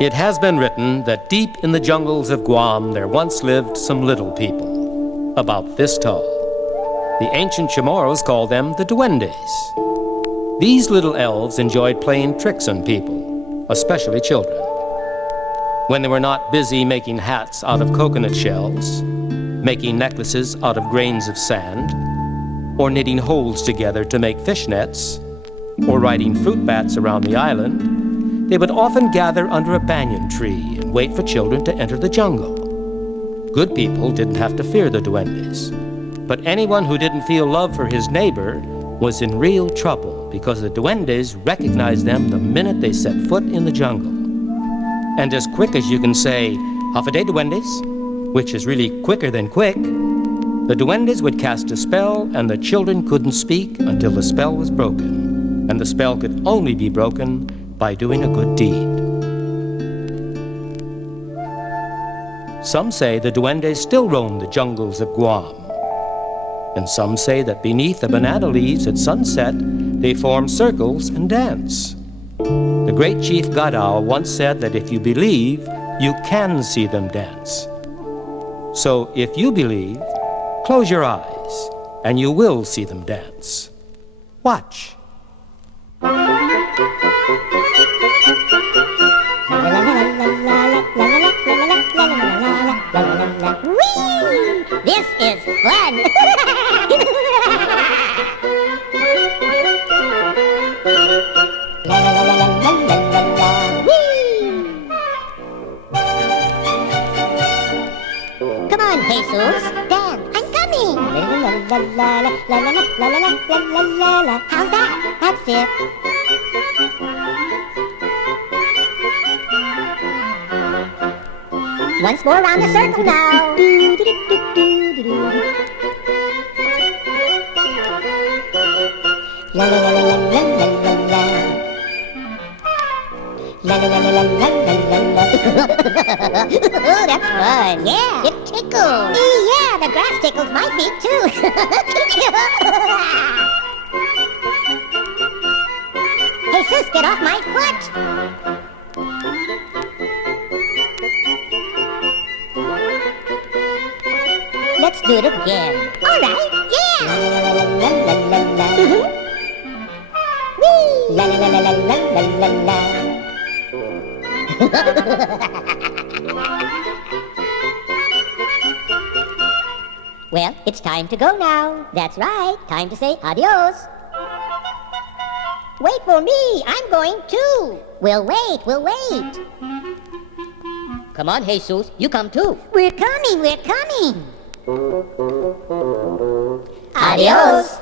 It has been written that deep in the jungles of Guam there once lived some little people, about this tall. The ancient Chamoros called them the Duendes. These little elves enjoyed playing tricks on people, especially children. When they were not busy making hats out of coconut shells, making necklaces out of grains of sand, or knitting holes together to make fish nets, or riding fruit bats around the island, they would often gather under a banyan tree and wait for children to enter the jungle. Good people didn't have to fear the duendes, but anyone who didn't feel love for his neighbor was in real trouble because the duendes recognized them the minute they set foot in the jungle. And as quick as you can say, "Half a day, duendes," which is really quicker than quick, the duendes would cast a spell and the children couldn't speak until the spell was broken. And the spell could only be broken by doing a good deed. Some say the duendes still roam the jungles of Guam. And some say that beneath the banana leaves at sunset, they form circles and dance. The great chief GEDA once said that if you believe, you can see them dance. So if you believe, close your eyes and you will see them dance. Watch. Whee! This is fun! Come on, Jesus, dance. I'm coming. How's that? That's it. Once more around the circle now. La la la la la la la la. La la la la la la la la. That's fun. Yeah, it tickles. Yeah, the grass tickles my feet too. Jesus, get off my foot. Let's do it again. All right, yeah. La la la la la la la. Whee! La la la la la la la la. Well, it's time to go now. That's right, time to say adios. Wait for me, I'm going too. We'll wait. Come on, Jesus, you come too. We're coming. Adios.